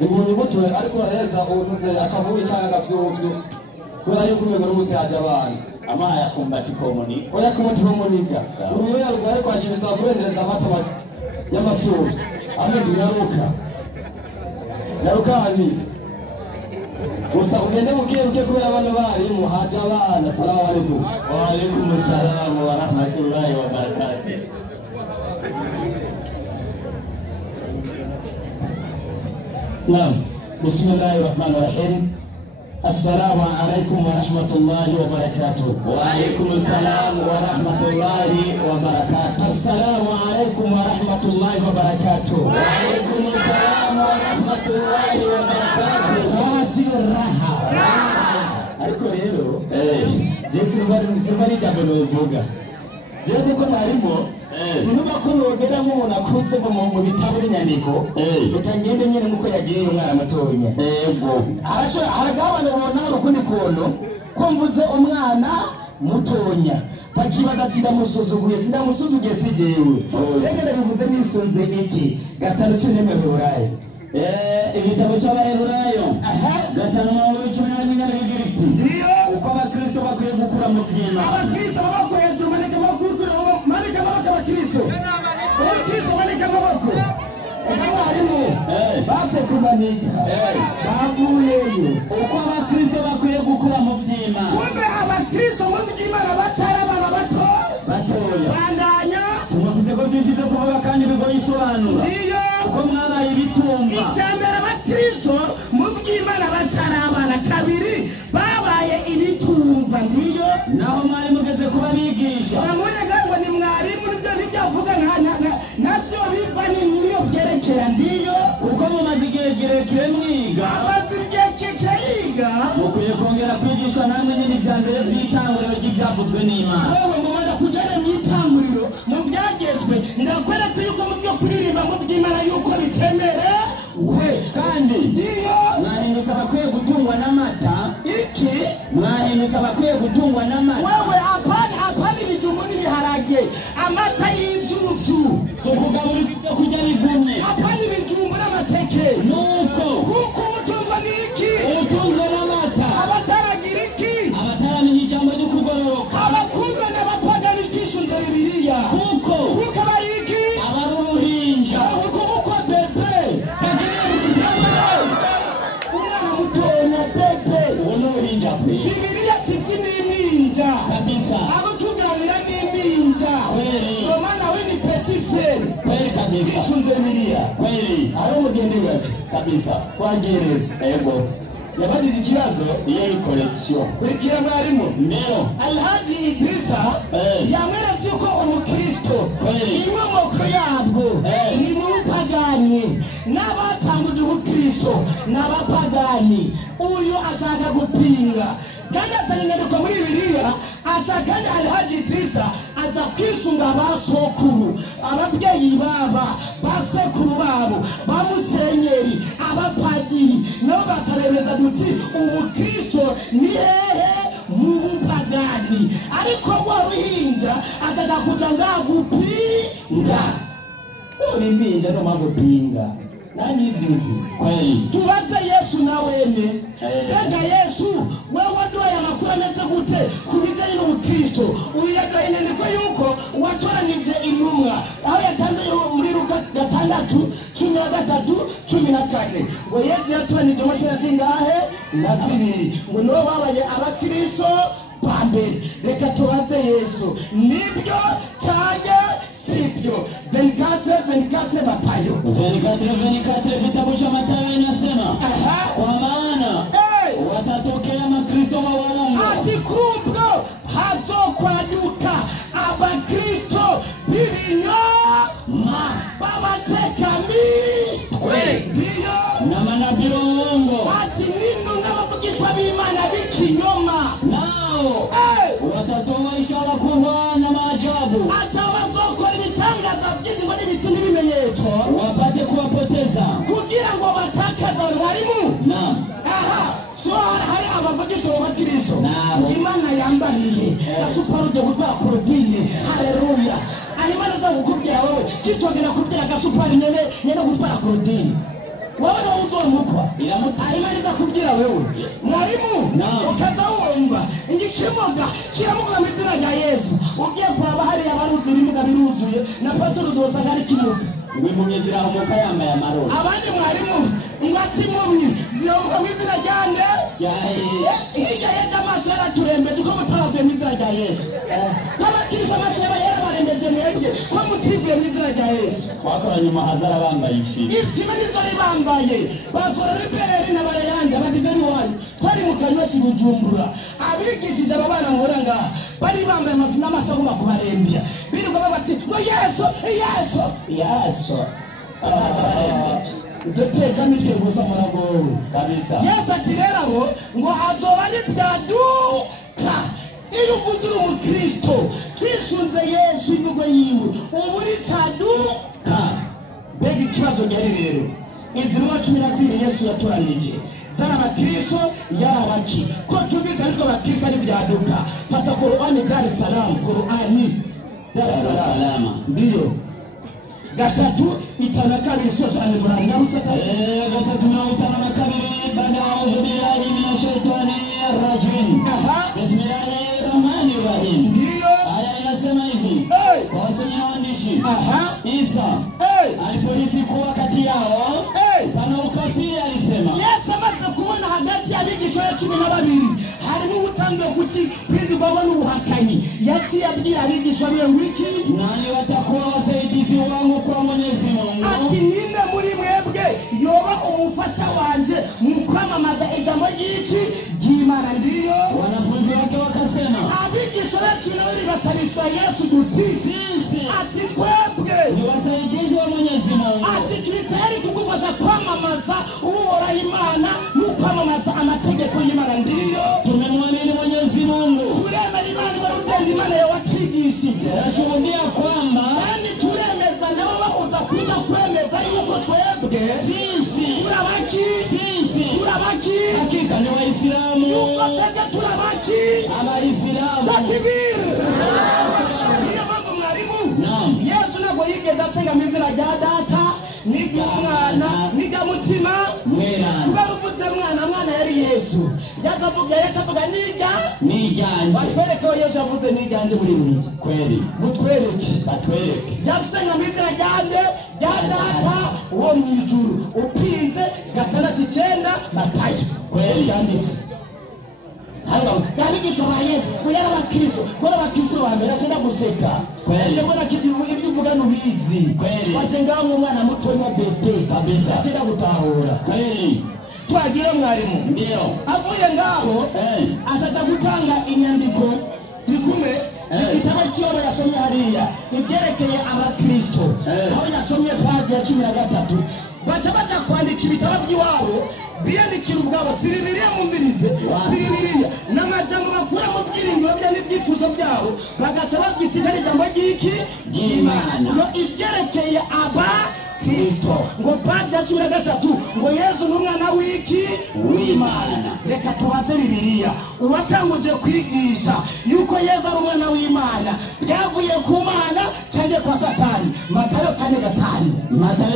umuntu gutwe ariko aheza uvuze akabuye cyangwa agavyovyo kubera yuko umego n'umusi haje abantu amaha yakumbati komoni oya kumati komonika uyo yarwaye kwashiriza kurendereza amata y'amafyovyo amwe nyaruka hani gusa ugende buke kubera abantu barimo haje abana. Assalamu alaikum. Wa alaikum assalam wa rahmatullahi wa barakatuh. Naam, bismillahirrahmanirrahim. Assalamu alaikum wa rahmatullahi wa barakatuh. Wa alaikum assalam wa rahmatullahi wa barakatuh. Assalamu alaikum wa rahmatullahi wa barakatuh. Wa alaikum assalam wa rahmatullahi wa barakatuh. Raha. Ariko rero Jesu bari jambo novuga. Je kuko marimo sinuba ko nogera mu nakutse mu bitabo nyandiko bitangende nyene nuko yagiye umwana matonya yego haragabana bona rukundi kono ko mvuze umwana mutonya bakibaza ati ndamusuzuguye sindamusuzuguye sijewe rege ndabivuze nisonze iki gatano cy'Imehurayo ibitabo cy'Abaheburayo gatano mu 14 ndio uko abakristo bakwiye gukura mu vyema abakristo bakwiye kumanika makuru manika abakristo abakristo manika maboko abarimu base kumanika bavuyeyo uko abakristo bakwiye gukura mu vyema kumbe abakristo mu by'Imana bacara abana batoya bandanya tumuvuze ko byishite kuvuga kandi bigoye isobanura iyo uko mwabaye ibitumba icyambere abakristo mu by'Imana bacara abana kabiri babaye ibitumba ndiyo naho mwari mugeze kuba bigisha bamuyaga ngo ni mwarimu nibyo byavuga nabyo biva niyo byerekera ndiyo kuko mumaze igihe kirekire mwiga abazi igihe kirekire mukwiye kongera kwigishwa namwe nyine ibya mbere by'itanguriro ry'ibyavuzwe n'Imana wowe mubona kujana mu itanguriro mu byagezwe ndakwereka yuko mu byo kuririmba mu by'Imana yuko bitemere we kandi ndiyo mwahindutse abakwiye gutungwa n'amata iki mwahindutse abakwiye gutungwa n'amata wewe apana ibijumbu n'ibiharage amata y'inzuzu so kugaburira kujya bigumye apana ibijumbu n'amateke nuko kuko utunzwe n'iki utunzwe n'amata abataragira iki abataramenya ijambo ryo kugororoka abakumva n'abapagani twisunze Bibiliya kuko bari iki abaruhinja kuko bebe Bibiliya titi n'iminja kabisa abo tuganira n'iminja Romana we ni petit frère kweli kabisa isunze Bibiliya kweli ari umugende wapi kabisa kwagere ego yabadije ikibazo iyo ni collection kurikira mwarimu ndio Alhaji Idrisa yamweretse yuko umukristo inkomoko yabwo ni mu pagani n'abatanguje ubukristo n'abapagani uyu ashaka gupinga kandi atanyandiko muri Bibiliya acakanya Alhaji Idrisa aza kwisunga abasokuru ababyeyi baba basekuru babo bamusenyeri abapadiri nabo bacaremeza duti ubukristo ni hehe mu bupagani ariko waruhinja ataja kuja ngagupinga ulimbinja no magupinga nani hizi kweli tubaze Yesu na wene ega Yesu wewe ndo yamakura netse gute kubijanye n'ubukristo uyaga inendiko yuko watoranije intumwa aho yatanze muri Luka 6:13-14 ngo Yesu yatoranije amashuri zingahe na zibiri ngo no babaye abakristo bambere reka tubaze Yesu nibyo cyane sibyo 24 Matayo 24 vitabu cha Matayo inasema kwa maana watatokea makristo wa uongo ati kubwo hazokwaduka abakristo b'ibinyoma babateka mitwe ndiyo na manabii wa uongo ati nino n'abavugishwa b'Imana b'ikinyoma nao watatoa ishara kubwa na maajabu atawazokora ibitangaza byinshi ngo n'ibiti n'ibimenyetso wapate kuwapoteza kugira ngo batakaza walimu naam so hari abavugishwa b'Abakristo Imana yambariye gasuparude gutwara proteine haleluya Imana za gukubwira wowe kitogera kubwira gasupari nyene gutwara proteine wowe uzo muko arimariza kubwira wewe mwarimu ukaza wumva igikimuga kiramuka mu izina rya Yesu ugiye kwaba hari abaruzi ibimuga biruzuye na pastor uzosanga ari kimuga impumyi ziramuka yambaye amarori abandi mwarimu ingwati impumyi ziramuka mu izina rya nde hirya y'ejo amaso yaraturembeje uko mutarabwe mu izina rya Yesu n'abakirisa amaso yarabarembeje mwebwe ko mutivuye mu izina rya Yesu twakoranye mahazara bambaye ifiri ifime nizo ribambaye bavura riberi n'abarayandi abagize n'iwanyu twari mu Kanyoshi Bujumbura abigishije aba bana mubona ngaha bari bambaye amafu n'amasaguma kubarembya birirwa babati ngo Yesu Yesu Yesu duteka mitwe gusa muragowe kabisa Yesu ati rero ngo azoba ari byaduka iyo uvuze uri umukristo twisunze Yesu imvugo yiwe ubu uri cyaduka mbega ikibazo gihari rero izi ntumwa 12 Yesu yatoranije zari abakristo yarabaki ko tubise ariko abakristo ari byaduka fata Qur'ani Dar es Salaam Qur'ani Dar es Salaam ndiyo gatatu itana kabiri sote Al-Imran ngarutse gatatu na itana na kabiri baada a'udhu billahi minash shaitani rrajim bismillahir rahmanir rahim ndiyo aya inasema hivi wasema waandishi Isa alipolisi kuwa kati yao pana ukafiri alisema Yesu amaze kubona hagati y'abigisha 12 harimo ubutangiye kuki kwizi baba n'ubuhakanyi yaciye abwira abigisha biwe wiki nani watakuwa wasaidizi wangu kwa Mwenyezi Mungu ati ninde muri mwebwe yoba umufasha wanje mu kwamamaza ijambo ry'iki ry'Imana ndiyo wanafunzi wake wakasema abigisha 12 batarishwa Yesu duti sisi ati twebwe ni wasaidizi wa Mwenyezi Mungu ati turi kugufasha kwamamaza uwora Imana no kwamamaza amategeko y'Imana ndiyo tumemwamini Mwenyezi Mungu turemera Imana barutenda Imana yawatwigishije nashuhudia kwamba kandi turemeza nabo uzakuza kwemeza yuko twebwe sisi turabaki hakika ni Waislamu yuko twebwe turabaki Abayisilamu takbir niyo mambo mwarimu naam Yesu nabwo yigeze asenga mu izina rya data niga mwana niga mutima mweranda baruvuze mwana yari Yesu yazavuga niganje batwereke Yesu yavuze niganje muri buri kweli batwereke yasenga mu izina rya data uwo mu ijuru upinze 6:9 Matayo kweli yanditse hano yabigishwa ba Yesu kuyara abakristo kora abakristo bambere cyenda guseka kweli mbona kidiru ibyo uvuga nubizi kweli wajenga umwana muto wa bebe kabisa cyenda gutahura kweli twagiye mwarimu ndio avuye ngaho ashaka gutanga inyandiko bikume igitabo cy'oro yasomye hariya ibyerekeye abakristo aho yasomye page ya 13 baca kwandika ibitabo by'iwabo biyandikira ubwabo siribiriya mu mbirize siribiriya n'amajambo bakura mu byiringiro bya n'ibyifuzo byabo bagaca babyitira ijambo ry'iki ry'Imana no ibyerekeye aba Kristo ngo page ya 13 ngo Yesu n'umwana w'iki w'Imana reka tubaze Bibiliya uwatanguje kwigisha yuko Yesu ari umwana w'Imana byavuye ku Mana cyangwa kwa Satani Matayo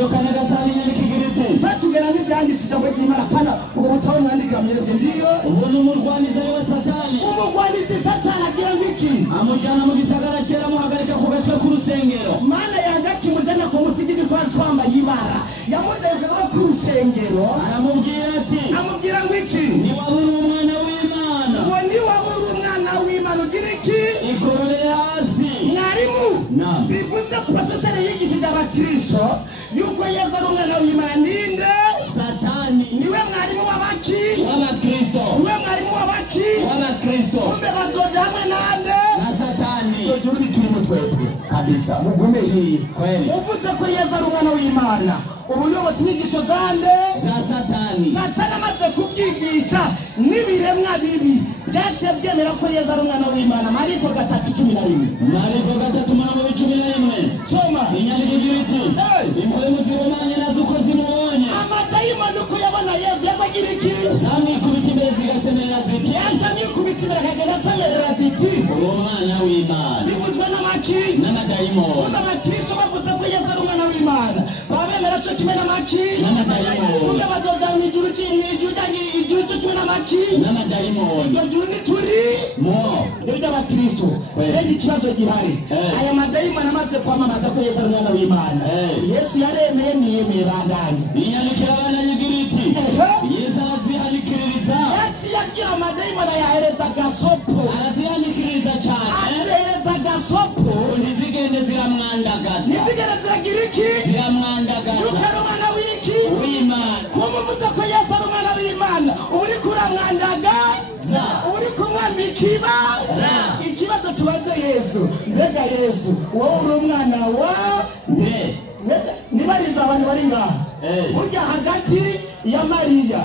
4:5 n'ikigirite batugera n'ibyanditse ijambo ry'Imana pana ubwo mutawe mwandika mwebwe ndiyo umuntu umurwaniza wa Satani umurwaniza Satani agira wiki amujana mu gisagara cyera muhagarika ku gatwe k'urusengero Mana yangaki mujana ku musigiti kwa twamba yibara yamujanye ku rusengero aramubwira ati amubwira wiki ni wabura umwana w'Imana ngo ni wabura umwana w'Imana ugira iki ikorore hasi mwarimu bivuze ku basosere yigishije abakristo yuko Yesu ari umwana w'Imana ninde Satani niwe mwarimu w'abakristo w'abakristo kumbe bazoja hamwe nande na Satani juru bituri twebwe kabisa mugume hii kweli uvuze ko Yesu ari umwana w'Imana ubuyobozi n'inyigisho zande za Satani amaze kubyigisha n'ibiremwa bibi byashe byemera ko Yesu ari umwana w'Imana Mariko 3:11 soma inyandiko y'ibiti impuhwe muzibonanye nazo uko zimubonye amadayimoni uko yabona Yesu yazagira iki zamwikubita imbere zigasemerera ziti yazamwikubita imbere akagenda asemerera ziti uwo mwana w'Imana bivuzwe n'amadayimoni abakristo bavuze ko Yesu ari umwana w'Imana babemera cyo kimwe n'amadayimoni bazoja mu ijuru n'iki n'amadayimoni iryo juru ntituri mo ryo ry'abakristo kandi ikibazo gihari aya madayimoni amaze kwamamaza ko Yesu ari umwana w'Imana Yesu yaremeye niyemeye bandanye inyandikira abana y'igiriti Yesu arazihanikiririza yaciye agira amadayimoni ayahereza gasopo arazihanikiririza cyane ahereza gasopo ntizigende ziramwandagaza ntizigende ziragira iki ziramwandagaza yuko ari umwana w'iki w'Imana kumuvuza ko Yesu ari umwana w'Imana uba uri kuramwandagaza uba uri kumwambika ikibazo tubaze Yesu mbega Yesu wowe uri umwana wa nibariza abantu bari ngaha burya hagati ya Mariya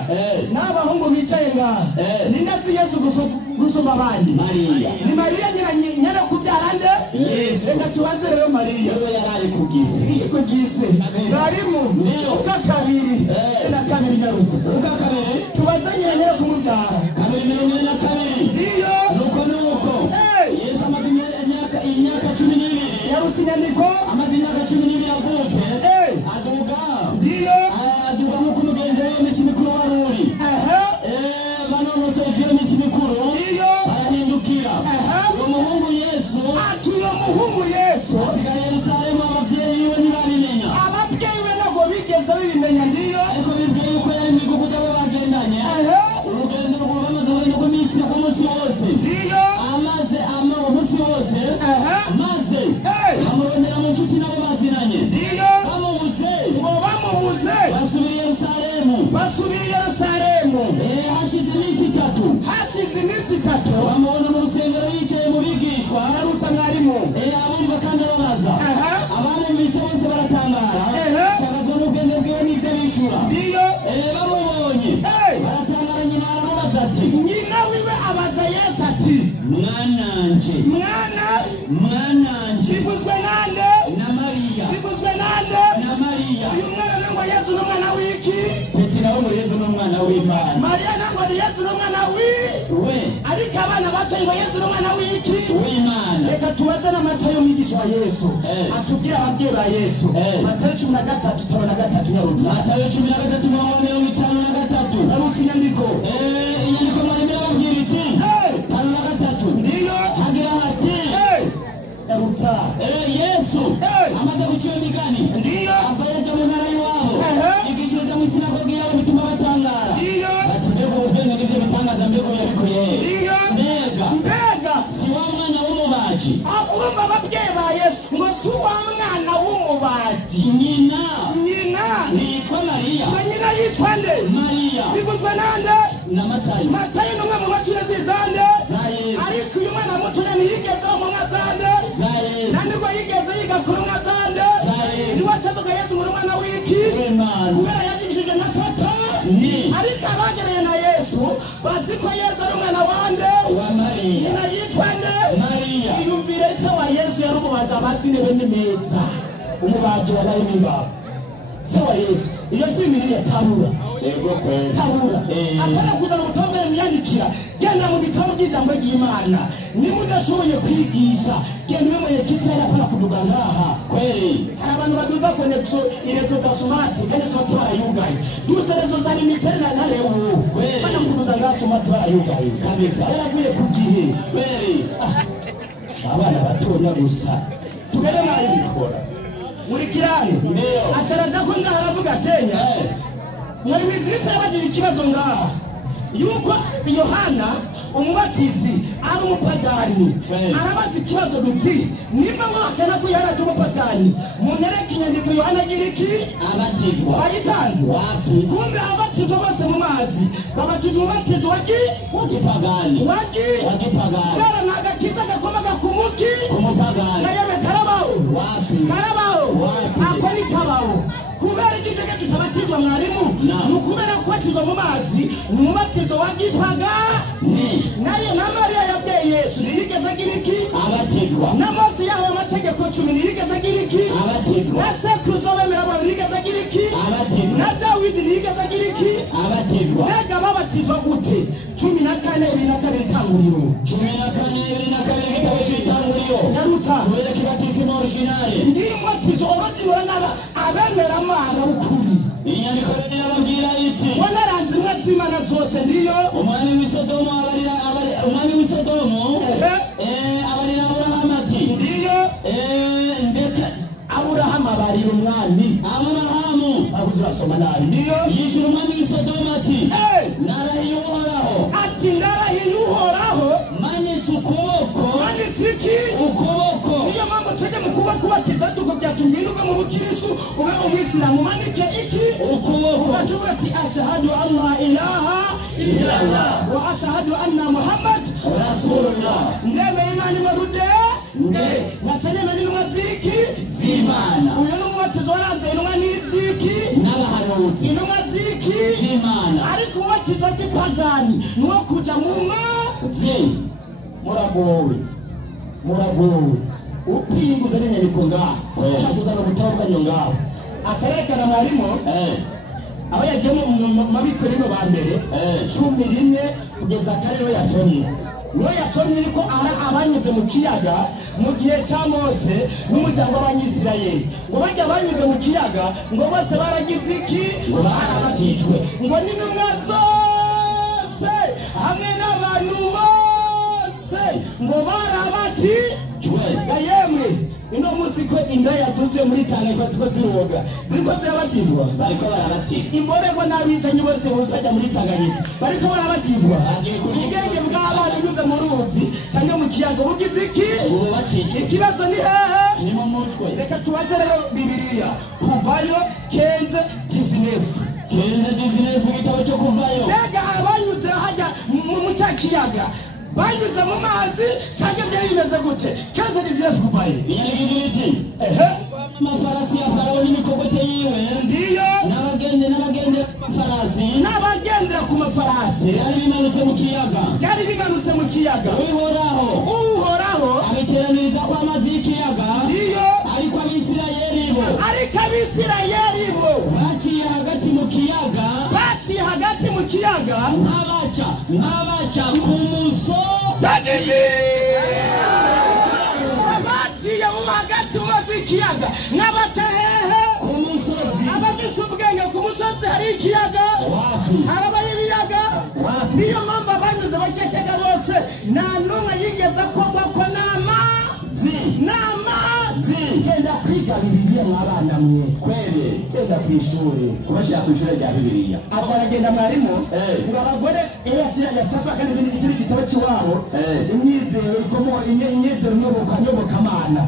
n'abahungu bicaye ngaha ni nazi Yesu gusumba abandi Mariya ni Mariya nyine kubyara nde Yesu reka tubaze rero Mariya yaraye kugise barimu uka kabiri na kabiri nyaruzi uka kabiri tubaze nyine kumubyara kabiri na kabiri ndiyo nuko Yesu amaze imyaka 12 yarutse inyandiko amaze imyaka 12 avutse aduga ndiyo aduga nk'uko umugenzi w'iminsi mikuru wari uri banonosoye iyo minsi mikuru arahindukira uwo muhungu Yesu asigaye Yerusalemu ababyeyi biwe ntibabimenya ababyeyi be ntabwo bigeze babimenya ndiyo ariko bibwiye yuko yari mu gihugu cy'abo bagendanye urugendo rwamaze urugendo rw'umunsi wose ndiyo amaze umunsi wose maze bamurondera mu nshuti nabo bazinanye ndiyo bamubuze basubira i Yerusalemu hashize iminsi itatu bamubona mu rusengero yicaye mu bigishwa yarutse mwarimu abumva kandi ababaza abamwumvise bose baratangara bakazwa n'ubwenge bwiwe n'ibyo bishura ndiyo bamubonye baratangara nyina aramubaza ati nyina wiwe abaza Yesu ati mwananje biguzwe nande na Mariya uyu mwana nangwa Yesu n'umwana w'iki Peti nawe ngo Yesu n'umwana w'Imana Mariya nangwa Yesu n'umwana we ariko abana bato ngo Yesu n'umwana w'iki w'Imana reka tubaze na Matayo mwigisha wa Yesu atubwira ababyeyi ba Yesu Matayo 13:53 yarutse Matayo 13:53 yarutse inyandiko inyandiko Mariya irababwira iti 53 ndiyo hagira hati yarutse Yesu amaze guciye imigani ndiyo ava yaja mu ntara y'iwabo yigishiriza mu isinagogi yabo bituma batangara bati mbega ubwenge n'ivyo bitangaza mbega yabikoye mbega si wa mwana w'umubaji urumva ababyeyi ba Yesu ngo si wa mwana w'umubaji nyina yitwa Mariya na nyina yitwa nde Mariya biguzwe nande na Matayo ni umwe mu bacure zizande ariko uyu mwana muto ntiyigeze mu nka zande nandiko yigeze yiga ku nka zande niwacavuga Yesu ngo umwana w'iki kubera yagishije na Satani ariko abagereye na Yesu bazi ko Yesu ari umwana wande wa Mariya nyina yitwa nde Mariya iyumvire se wa Yesu yari umubaji abazine bene neza umubaji wabaye n'imbaho se wa Yesu iyo si Bibiliya tabura tabura apana kuza mu bitabo byandikira genda mu bitabo by'ijambo ry'Imana niba udashoboye kwigisha genda mu yekitera apana kuduga ngaha kweli hari abantu baduza konexo irezo za smart kandi smart barayugaye duze rezo za limited na leo kweli bana kuduza ngaha smart barayugaye kabisa yaravuye ku gihe kweli abana batonya gusa tugere nayo bikora muri kirani acaraja ko ngaha aravuga atenya muri Bibiliya yabagira ikibazo ngaha yuko Yohana umubatizi ari umupagani arabaza ikibazo duti niba mwakana ko Yohana ari umupagani munereke inyandiko Yohana agira iki abatizwa bayitanze kumbe abatizwa bose mu mazi babatizwa umubatizo w'agipagani kubera n'agakiza gakomaga ku muki kumupagani nayeme karabaho ako ni kabaho kubera igitege kitabatizwa mwarimu nukubera kubatizwa mu mazi ni umubatizo w'agipagani nayo na Mariya yabyaye Yesu ntiyigeze agira iki abatizwa na Mose yahawe amategeko 10 ntiyigeze agira iki abatizwa na sekuruza bemera abantu ntiyigeze agira iki abatizwa na Dawidi ntiyigeze agira iki abatizwa mbega babatizwa gute 14:24 itanguriro 14:24 igitabo cy'itanguriro yaruta kubera kibatizimo originale ndi umubatizo original n'aba abemera Imana ukuri inyandiko yababwira iti wanaranze imwe z'Imana zose ndiyo umwami w'isodomu abarira aburahamu ati ndiyo mbega Aburahamu abarira umwami aburahamu abuze urasoma nabi ndiyo yishyura umwami w'isodomu ati narahiye uhoraho ati ndarahiye uhoraho manitse ukuboko manitse iki ukuboko niyo mpamvu tujye mu kuba kubatiza tuko byatumye ube mu bukirisu ube umwisilamu manike iki ukuboko ukavuga ati ashhadu an la ilaha illallah wa ashhadu anna muhammad rasulullah ndemeye imana ibarude nacanyeme n'intumwa z'iki z'Imana uyu ni umubatizo waranze intumwa n'iziki n'abahanuzi intumwa z'iki z'Imana ariko umubatizo w'igipagani ni uwo kuja mu mazi muragowe upinguza n'inyandiko ngaho akuzana ubutabo bwanyu ngaho acarekana mwarimu aho yagiye mu mabikorero ba mbere 11 kugeza kare yasomye niyo yasomye ko abanyuze mu kiyaga mu gihe cya Mose n'umuryango w'Abanyisirayeli ngo bajya banyuze mu kiyaga ngo bose baragize iki ngo barabatijwe ngo n'intumwa zose hamwe n'abantu bose ngo barabatijwe yemwe ino munsi ko indaya tuzuye muri Tanganyika tuko turoga ziriko zirabatizwa bariko barabatizwa imborego n'abicanyi bose buzajya muri Tanganyika bariko barabatizwa ubwenge bw'abana binyuze mu ruzi cyangwa mu kiyaga bugize iki ububatije ikibazo ni hehe ni mu mutwe reka tubaze rero Bibiliya kuvayo 15:19 igitabo cyo kuvayo mbega abanyuze hajya mu cya kiyaga banyuze mu mazi cyangwa byari bimeze gute 15:19 kuvayo iti amafarasi ya Farawo n'imikogote yiwe ndiyo n'abagendera ku mafarasi byari bimanutse mu kiyaga uhoraho abiteraniriza ko amazi y'ikiyaga ndiyo ariko abisirayeli bo baciye hagati mu kiyaga nk'abaca ku musozi baciye mu hagati ikiyaga n'abaca hehe ku musozi abafise ubwenge ku musozi hari ikiyaga harabaye ibiyaga niyo mpamvu abanyuze bakekega bose nta n'umwe yigeze akorwako n'amazi genda kwiga Bibiliya mwabana mwe kweli genda ku ishuri kubashyira ku ishuri rya Bibiliya azaragenda mwarimu ngo abagore yacaswa kandi ikindi gitabo cy'iwabo imyizero imyizero nyobokamana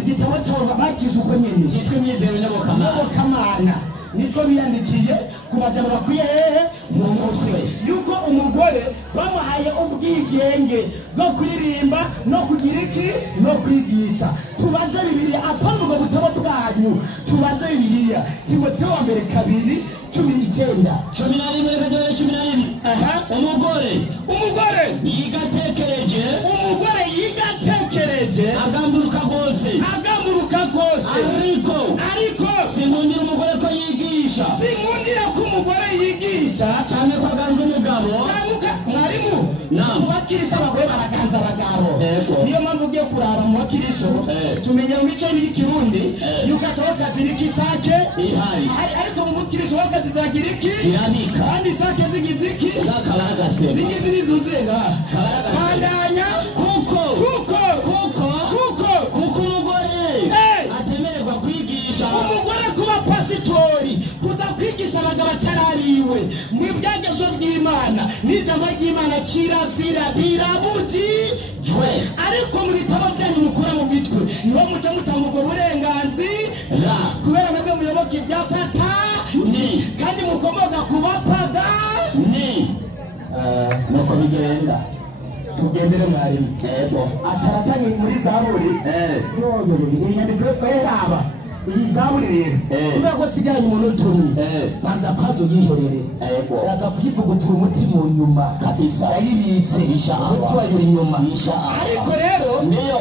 igitabo cyabo bakize uko nyine cyitwa imyizero nyobokamana nitwo biyandikiye ku bajama bakwiye hehe mu mutwe yuko umugore bamuhaye ubwigenge bwo kuririmba no kugira iki no kwigisha tubaze Bibiliya apana ubwo butabo bwanyu tubaze Bibiliya Timoteyo wa mbere 2:19 umugore yigatekereje agamburuka rwose ariko sinkundira umugore ko yigisha cyane ko aganza umugabo mwarimu abakirisa abagore baraganza abagabo niyo mpamvu ugiye kuraba mu bakiriso tumenya mu mico y'ikirundi yuko atawakazi n'ikisake ihari ariko mu mukiriso wakazi zagira iki kandi isake zigize iki zigize n'izuzuye ngaha bandanya kuko umugore atemererwa kwigisha umugore kuba pasitori kuza kwigisha abagabo atarariwe mu byagezo by'Imana n'ijambo ry'Imana kirazira birabujijwe ariko mu bitabo byanyu mukura mu bitwe niho muca mutanga ubwo burenganzira kubera nabwo muyoboke ibya Satani kandi mukomoka ku bapagani nuko bigenda tugendere mwarimu acaratanye muri Zaburi inyandiko y'eraba iyi Zaburi rero kubera ko sigaranye umunota umwe banza kwazo yihorere yaza kuyivugutura umuti mu nyuma kabisa yayibitse umuti inyuma ariko rero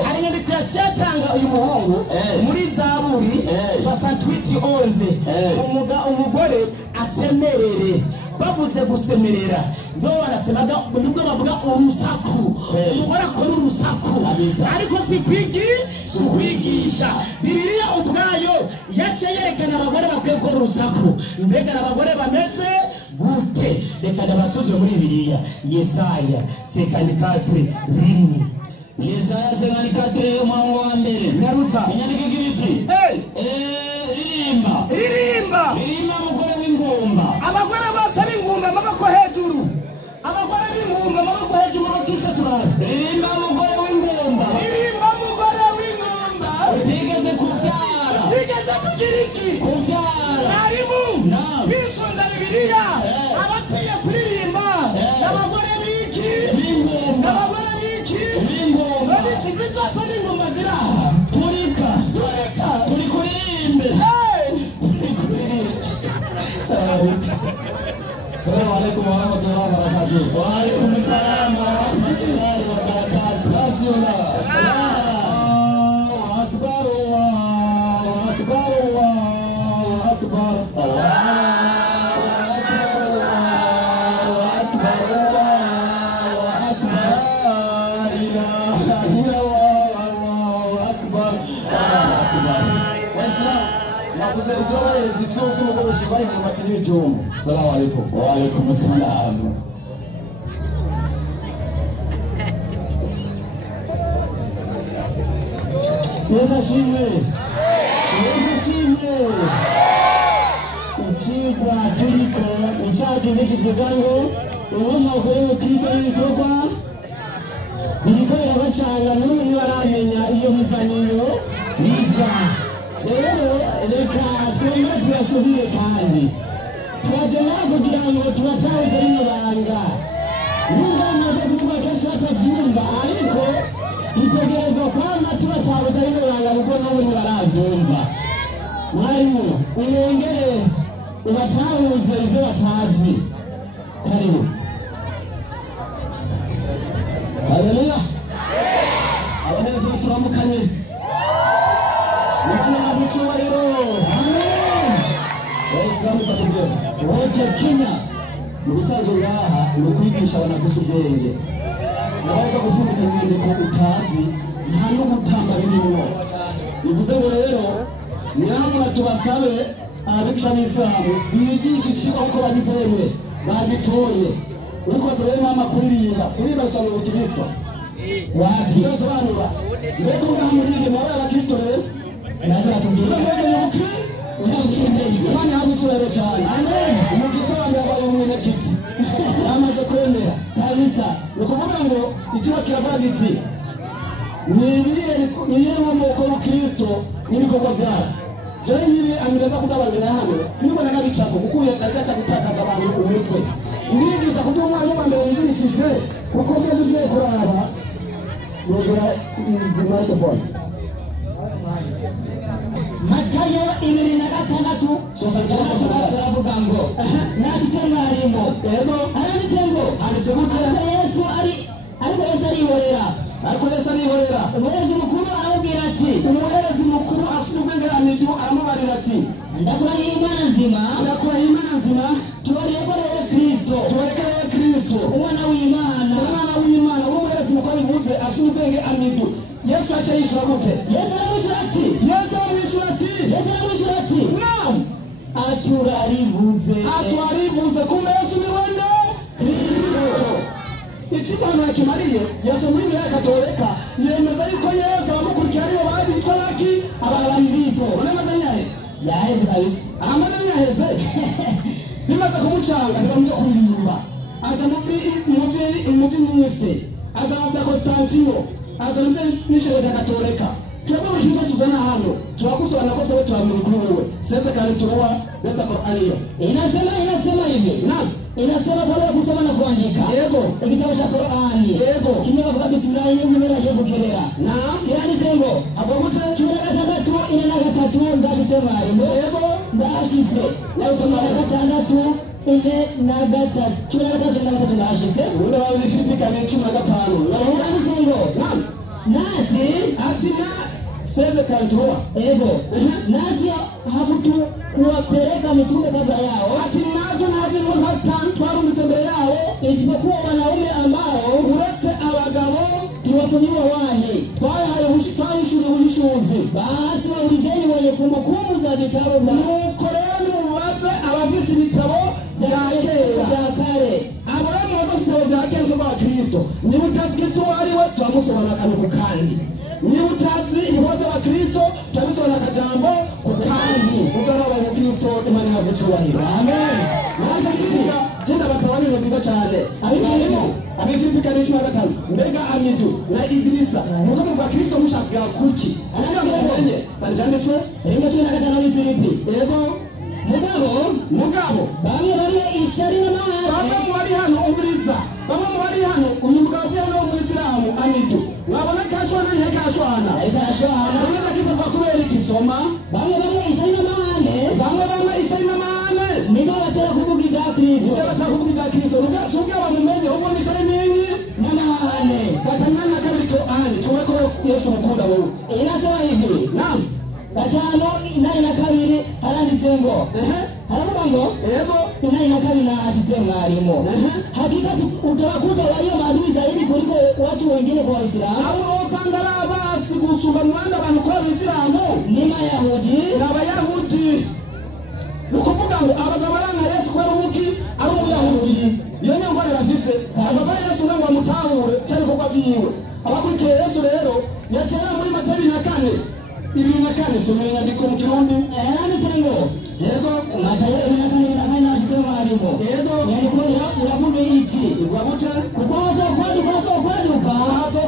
hari inyandiko yacatanga uyu muhungu muri Zaburi 68:11 umugore asemerere babuze gusemerera no barasemaga nubwo bavuga urusaku umugore akora urusaku ariko si kwigisha Bibiliya ubwayo yaciye yerekana abagore bakwiye gukora urusaku mbega abagore bameze gute reka ndabasuze muri Bibiliya. Yesaya 54 rimwe. Yesaya 54 umurongo wa mbere. Nyarutsa inyandiko igira iti ririmba mugore w'ingumba. Abagore bose b'ingumba amaboko hejuru. Abagore b'ingumba amaboko hejuru bakise turara. Ririmba mugore w'ingumba. Ririmba mugore w'ingumba. Utigeze kubyara. Utigeze kugira iki? Kubyara. Mwarimu. Naam. Bisunza Bibiliya. Abakwiye kuririmba. N'abagore b'iki? B'ingumba. N'abagore b'iki? B'ingumba. Izi zose n'ingumba ziri aha. Turika. Turi kuririmbe. Assalamu alaikum warahmatullahi wabarakatuh. Wa alaikum assalam warahmatullahi wabarakatuh. Rasulullah. Allahu akbar, Allahu akbar, Allahu akbar. Allahu akbar, Allahu akbar, Allahu akbar. La ilaha illallah, Allahu akbar, Allahu akbar. Waislamu, nakuze uzobahereza ivyo vy'umugoboshi bahingura bati n'ibijumbu. Assalamu alaikum. Wa alaikum assalam. Yesu ashimwe. Yesu ashimwe. Ikigwa turiko nicagende kivuga ngo inkomoko y'Ubukristo n'ibikorwa biriko birabacanga n'ubu ntibaramenya iyo mivaniyo bija. Rero reka twongere tubasubire kandi turaje nawe kugira ngo tubatahuze rino banga. Nubwo bamaze kuvuga kenshi batabyumva ariko dutegerezwa kwama tubatahuza rino banga kuko n'ubu ntibaravyumva. Mwarimu unongere ubatahuze ibyo batazi. Karibu. Haleluya. Abaneze turamukanye. Nikihabwa icyubahiro. Amen. Waislamu takubwira. Wote Kenya mu bisanzwe ngaha ni ukwigisha abanavuze ubwenge. Nabaza gufundika inyandiko utazi nta n'ugutamba birimo. Bivuze ngo rero nyamara tubasabe abigisha n'Islamu bigisha ikigo uko bagiteye bagitoye. Uriko rero mama kuririmba bisobanura Ubukristo. Wapi bisobanura mbega ngaha muri mwabaye abakristo rero naza tubwira ngo yuki uyanginde Imana yagushorera cyane. Amen. Umukristo yabaye umunyakiti yamaze kwemera kabisa. Ukuvuga ngo ikiba kiravuga giti niye nkomoko y'Ubukristo n'ibikorwa byabo. Jewe nyiri amiraza kudabangira hano sinibona n'abicako kuko yagaca gutakaza abantu umutwe. Ndigisha kuko umwana w'umwambere yigishije kuko byo bigiye kuraba yogera izi microphone. Matayo 26 aravuga ngo nashize mwarimu yego aranditse ngo handitse gute Yesu arihorera. Umuherezi mukuru aramubwira ati umuherezi mukuru asubwenge amidu aramubarira ati ndakurahira Imana nzima tubarire ko rero Kristo umwana w'Imana umuherezi mukuru bivuze asubwenge amidu. Yesu ashayishura gute? Yesu aramwishura ati naam aturarivuze kumbe Yesu ni wende Kristo. Ikimana yakimariye Yesu muri Bibiliya Katolika yemeza yuko Yesu abamukurikira aribo babitwa naki abarabirizo. Uramaze nyaheze yaheze kabisa amaze nyaheze bimaze kumucanga akamujya kuririmba aja muzi nyise aza Constantino aza n'ishero rya Katolika. Twebwe bishinja Suzana hano turagusobanura ko twebwe turamuri kuri wewe sasa kandi turuwa leta Qur'ani yo inasema hivi. Naam. Inasema kwa leo kusoma na kuandika. Yego. Kitabu cha Qur'ani. Yego. Kimeandikwa bismillah nyumera yego kelera. Naam. Yani sembo. Hapo kuta chumera gatandatu ina na gatatu ndashi sema yego. Ndashi se. Leo soma gatandatu ine na gatatu. Chumera gatatu ndashi se. Ule wa vipi kama chumera gatano. Yani sembo. Naam. Nasi atina seze kantoa. Yego. Nasi hakutu kuwapeleka mitume kabla yao. Atinazo twarumvise mbere yao isipokuwa wanaume ambao uretse abagabo tuwatumiwa wahe twahaye ubushishuzi. Basi waulizeni wenye kumbukumbu za vitabu nuko rero mubaze abafise ibitabo bya kare Kristo. Niba utazi Kristo ari we turamusobanura akantu ku kandi. Niba utazi ibikorwa by'abakristo turamusobanura akajambo ku kandi. Ubwo rero abakristo Imana ihabwe icyubahiro. Amen. Naje kwiga jenda batabani ni byiza cyane. Abirimo abifilipi kane 15 mbega Amidu na Idrisa muko muva Kristo mushaka kuki. Arabamenye sanjanditswe rimwe 15 abifilipi. Yego mugabo bamwe ishari n'amahane bamwe bari hano umviriza bamwe bari hano uyu mugabo cyane wo Muislamu Amidu wabona kashwana ntakashwana bamwe bagize kwa kubera ikisoma bamwe ishari n'amahane bamwe ishari n'amahane nizo batera kuvuga ibya Kristo rugasuga bamumenye ubwo ishari nini n'amahane batangana kabiri ani tuweko Yesu mukunda wowe inasema hivi naam gatano 82 haranditse ngo haravuga ngo yego 82 na ashize mwalimu hakika utawakuta walio maadui zaidi kuliko watu wengine kwa Waislamu au usanga basi gusumba mwanda abantu kwa Waislamu ni Mayahudi n'Abayahudi ukuvuga ngo abagabarana Yesu kwa umuki ari Umuyahudi iyo nyangwa bafise abava Yesu ngo amutahure cyane ko kwabiwe abakurikiye Yesu rero yacera muri Matayo 4 ibinakane somera nyandiko mu Kirundi tengo yego Matayo 4 nasema harimo yego nyandiko uravuga iki uravuga kukoza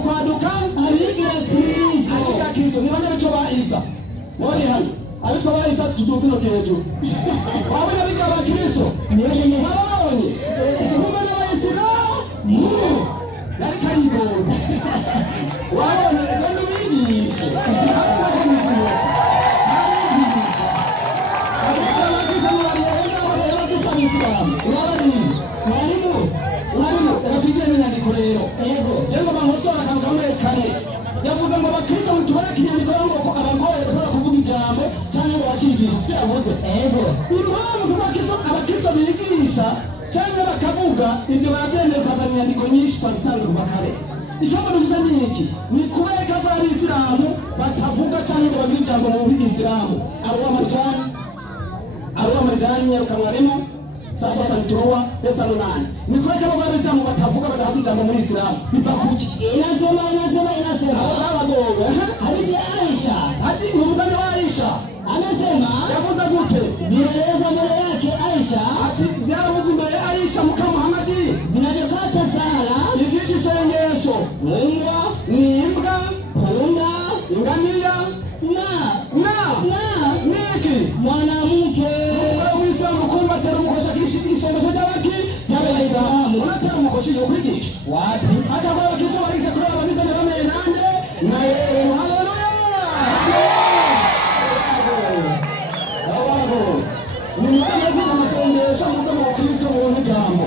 kwaduka abigira Kristo ni bana cyo ba Isa wali hano abitwa ba Isa tuduzino kejo wabona biga ba Kristo ni wenye haoni kumbe na Waislamu yari karibo wabona ndio wingi Mwalimu rafiki nyandiko rero yego jengo bangosora kangamwe kane yavuze ngo abakristo mutubara kinyandiko ngo abagoye bashobora kuvuga ijambo cyane ngo bakigisha siravuze yego impamvu abakristo bigisha cyane bakavuga ibyo babyemera kwa nyandiko nyinshi twazitanze ku bakare ikibazo dusa niki ni kubeka ko ari Islamu batavuga cyane ngo bagira ijambo muri Islamu abo amajanye rukamwarimo sasa santurua pesa nani ni kwa kama wale Islamu batavuga badahabwa ijambo muri Islamu bipakuki inasema abagowe hadithi ya Aisha hadi mungane wa Aisha anasema yavuza gute nieleza mbele yake Aisha ati yaravuza mbele Aisha mka Muhammadi binajokata sala ikichi sengesho imbwa punda ngamia na niki mwanamke Muislamu kumba terumkosha kishengesho jawaki jawe Islamu unataka mkoshije ukwigisha wapi hata kwa kisho walisha kwa baniza na nane na haleluya ni mwana kwa masengesho msema wa Kristo muone jambo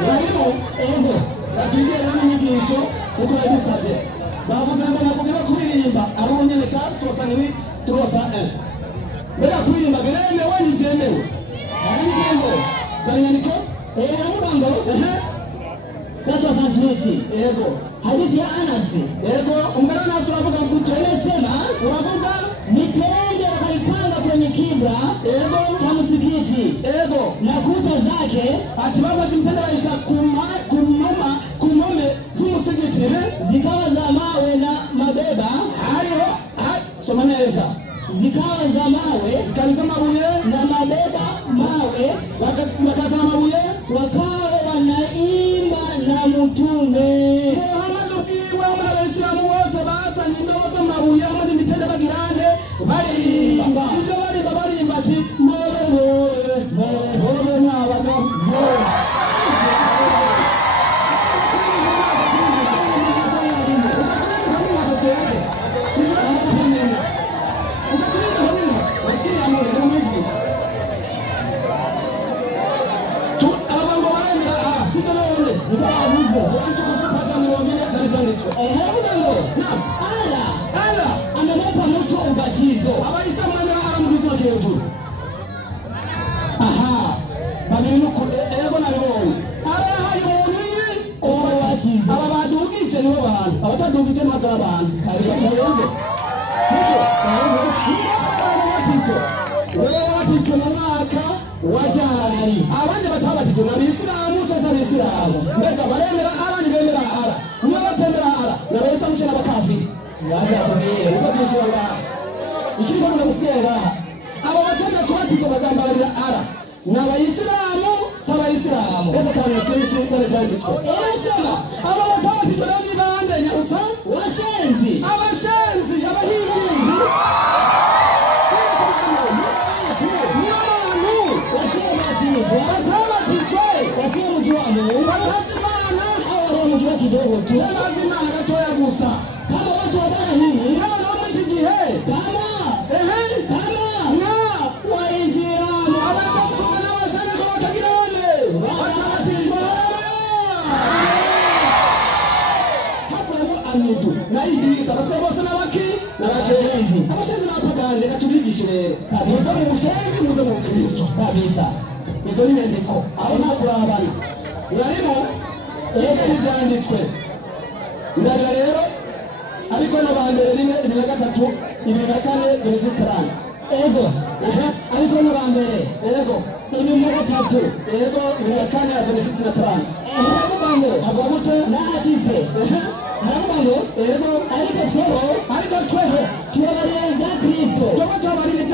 Mwalimu ego apigie nani nyigisho uko yadusabye bavuze ngo nakugira kuririmba ari unyene sa 68 301 mbega kuririmba biremewe ntijemewe ari nzembo zanyandiko aramubango sasa 68 ego hadithi ya Anas ego ungana naso uravuga gute sema uravuga mitende wakalipanga kwenye kibla ego cha msikiti ego na kuta zake ati baba shimtende waisha kumome zumusigiti zikawa za mawe na mabeba hayo somaneza zikawa za mawe zikaliza mabuye na mabeba mawe wakaza mabuye wakawa wanaimba na mtume Muhammad ukiwa na Waislamu wote baza nyimbo wote mabuye amadi mitende bagirane barimba ndio barimba ati more na waga Anampa mtu ubatizo. Abaisa mwana arambuzo keju. Aha. Babinu ego na ribonye. Ara hayo munyi ubatizo. Abadugije nibo bantu. Abatadugije ntabwo abantu. Kari basenze. Siko. Ubatizo. Ubatizo mu mwaka wa January. Abandi batabatije mu Islam cyangwa Islam. Mbega baremera waje atubwire uko kwishura ikiri kwanga gusenga abo batenda kubatizwa bagambarira ara n'abayisilamu s'abayisilamu ese kandi sisi cyane cyanditswe sema abo batanditswe ni bande nyarutsa washenzi abashenzi abahinzi kidogo tu lazima anatoa gusa kama watu wadana hii kama naomba hichi gihe kama kama waislamu abasoma washana kwa tagira wale hapo ametu na idisa basema sana waki na bashenzi abashenzi napagande katubigishe rero kabisa mu bushenzi muze mu Kristo kabisa izo ni ndiko aho nakurabana urarimo Eka nijanditswe ndaga rero ariko n'abambere rimwe 2003 2004 2030 ego ariko n'abambere ego 2003 ego 2004 2030 haramubango havugute nashize haramubango ego ariko tweho tubarenza Kristo tubabarira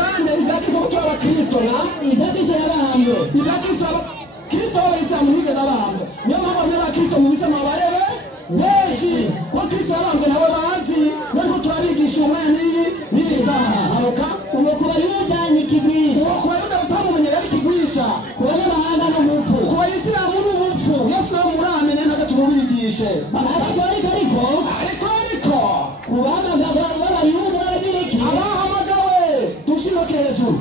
izakizo kwa Kristo na izakizo y'abahambe izakizo Kristo w'Islamu higeze abahambe niyo mpamvu n'abakristo mu bisama barebe benshi ko Kristo abahambe nabo bazi nuko turabigisha umwana n'izaha aruka kuba yuda ni kigwisha kuba yuda utamumenye ari kigwisha kuba n'abahanga no mupfu kuba Islamu n'ubupfu Yesu namuramenya naga tumubigishe ariko kuba amagabo b'abayuda baragiriki abahamagawe tushinoke hejuru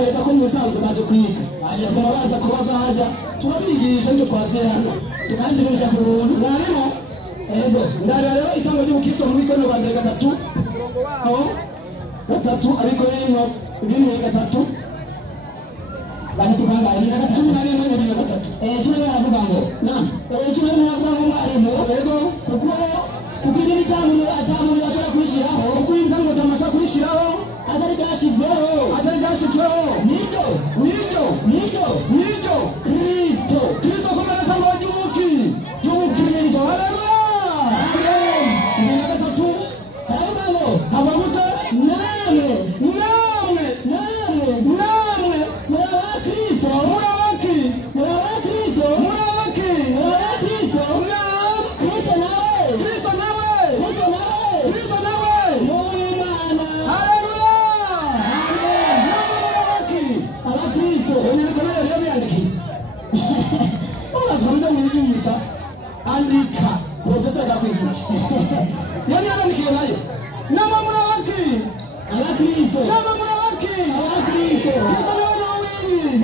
tutaraheza ko mu bisanzwe baje kwiga barabaza kubaza hajya turabigisha nicyo twaziye hano tukandirisha ku buntu narimo ego ndarira rero itango ry'ubukristo mu bigo ba mbere gatatu aho gatatu ariko rero rimwe gatatu bakatuganga ni gatatu na rimwe na gatatu kino baravuga ngo naam kino baravuga ngo mwarimu ego kuko ni tango atamu yashaka kwishiraho kuko intango tamasha kwishiraho atari gashyizweho nijo kristo kumara tango ry'ubukristo amen ni gatatu haravuga ngo habaguta namwe andika profesa yakwigisha yani ananikiyo nayo nama murabaki abakristo kristo nayo wini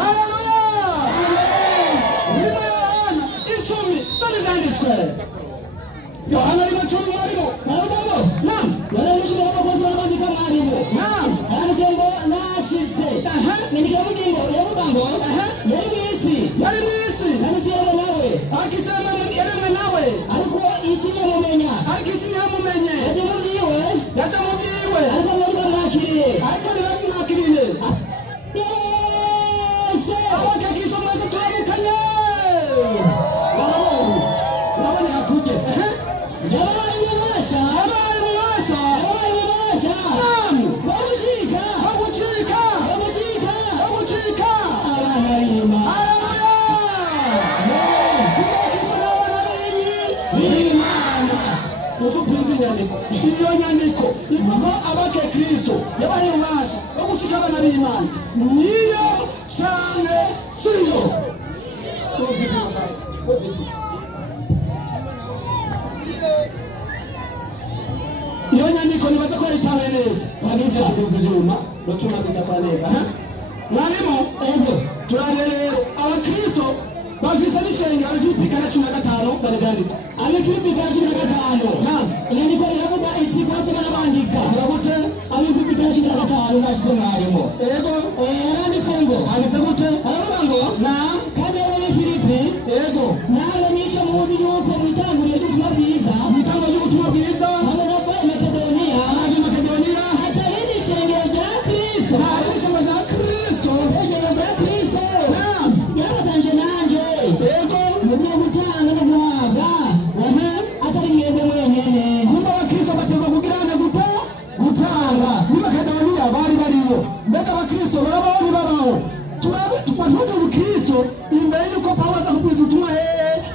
haleluya amen Yohana 10 tani zanditswe Yohana 10 mwarimu narugambo naam wala mshimo kwa kwanza wanabandika mwarimu naam anasema nashitse nindike mugingo yamugambo yari isi nanisiyemo nawe akisema yaremwe nawe ariko isi yamumenye yaje mujiwe ariko mwakiriye yese abake kisoma se turamukanye wabone hakuje yabaye mubasha naam babushika abana y'Imana utupinzi nyandiko iyo nyandiko ivuga abake Kristo yabaye ubasha wo gushika abana b'Imana niyo cyane siyo iyo nyandiko nibaza ko yitawe neza kabisa kuzijuma rotumagita kwa neza mwalimu ego turarero abakristo bafise n'ishengero ry'ipikana 15 zarajanditse abipikana 15 naam inyandiko iravuga iti kwasoma n'abandika urabute abipikana 15 bashize mwarimu ego yaranditse ngo handitse gute aravuga ngo naam kandi muri Filipi ego nawe nico muzi yuko mwitanguriye y'ubutumwa bwiza hamwe na Makedonia hatarindi ishengero rya Kristo naam yabatanje nanje ego mugiye gutanga no guhabwa atari mwebwe mwenyene kumba abakristo bateza kugirana gutanga ni Makedonia bari bariyo mbega abakristo babaho turavuga ubukristo imbere yuko Pawulo aza kubwiza ubutumwa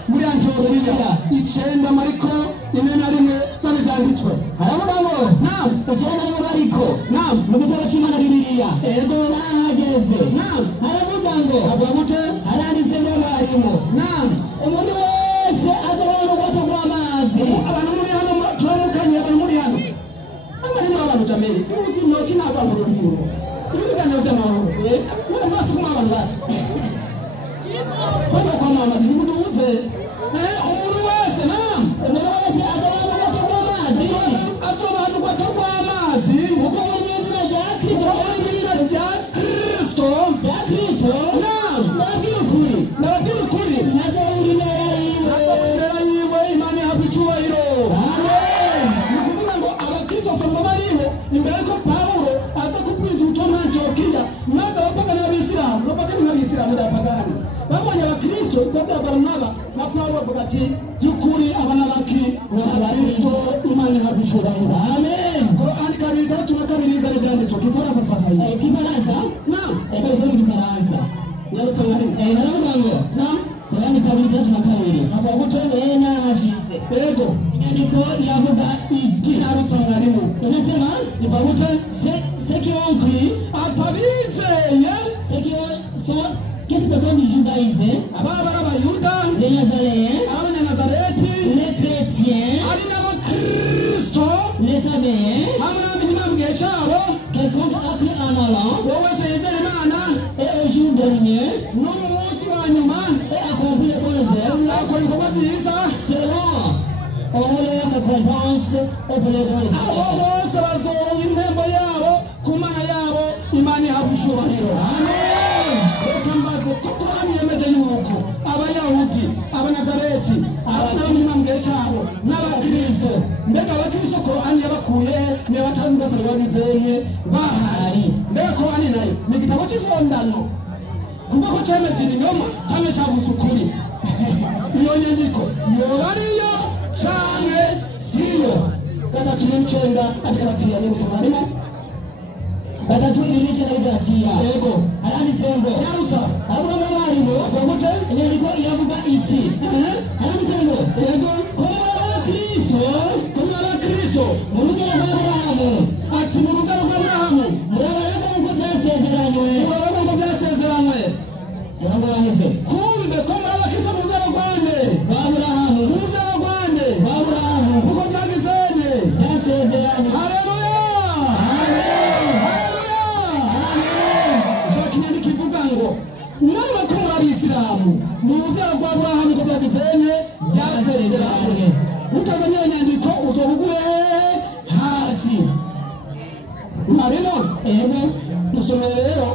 muri Antiokiya 9 Mariko 4:1 zane zanditswe haravuga ngo naam ucyana mu bariko naam mu gitabo cy'Imana Bibiliya ego nahageze naam haravuga ngo avuga gute haranditse ngo mwarimu naam umuntu wese azabona ubwato bw'amazi abantu muri hano turamukanye abantu muri hano amarimo abantu jameli uzi no kinaba mu rubiro ibiganiro by'amahoro none basi kuma abantu basi baba kwa mama ni umuntu uze umuntu wese naam umuntu wese azabona ubwato bw'amazi uko mu izina rya Kristo naam nabwira ukuri nazo uri nera yiwe Imana yabicyubahiro amen nukuvuga ngo abakristo somba bariho imbere ko Pawulo aza kubwiza ubutumwa Antiokiya maze abapagani n'abisilamu n'abapagani babonye abakristo batabara na Pawulo avuga ati by'ukuri abana baki n'abakristo Imana yabicyubahiro amen ko andika bitatu tunakabiriza ibyanditswe kifaransa sasa hivi kifaransa naam kifaransa haravuga ngo naam kandi kabiri tunakabiri avuga gute nahashitse ego inyandiko yavuga iti arusangarimu inasema ivuga gute sekiyonkwi atabizeye qu'est-ce que ce sont les judaïsés abayuda les nazareti les chrétiens les sabbés gihe cyabo quelqu'un qui a pris un allant wowe wese yizera imana et un jour dernier n'umunsi wa nyuma et accompli les bonnes œuvres akora ibikorwa byiza selon on leur récompense et pour les bonnes abo œuvres. bose bazoronka impembo yabo ku mana yabo imana ihabwa icyubahiro Amen. reka mbaze ko Korani yemeje yuko abayahudi abanazareti abandi mu gihe cyabo n'abakristo mbega abakristo Korani yabakuye niba batazi bose babizenye bahari mbega Korani nayo ni igitabo cy'ifondano kuko ko cyemeje ibinyoma cyane cyavuze ukuri iyo nyandiko yoba ariyo canke siyo Gatatu n'icenda alikabatiya n'ibitumarimo gatatu ililiche na ibatiya yego haranditse ngo yarusa havuga mu mwarimu avugute inyandiko iravuga iti haranditse ngo yego ko muri abakristo kumwe abakristo mu rugero rwa Aburahamu ati mu rugero rw'Aburahamu murabona ko byasezeranywe murabona ko byasezeranywe murongo waheze kumbe ko muri abakristo mu rugero rwande rwa Aburahamu mu rugero rwande rwa Aburahamu kuko byagizanye byasezeranywe. haleluya Amen. haleluya ushaka inyandiko ivuga ngo nama ko muri abisilamu mu rugero rwa Aburahamu ko byagizanye byasezeranywe utazanye iyo nyandiko uzoba uguye hasi marino Ego dusomere rero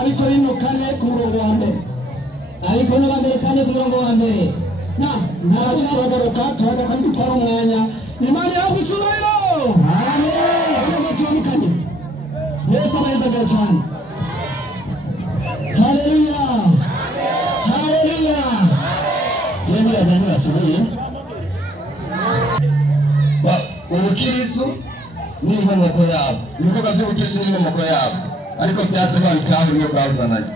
ariko rino kane ku murongo wa mbere ariko n'abambere kane ku murongo wa mbere ntacyo turagaruka dutwara umwanya imana yahabwa icyubahiro Amen. abaza tubonekanye yesu abayezaga cyane haleluya haleluya Jemwe yajyanye basubiye ubukirisu n'inkomoko yabo ibikorwa by'ubukirisu n'inkomoko yabo ariko byasobanutse aho bimwe bwazananye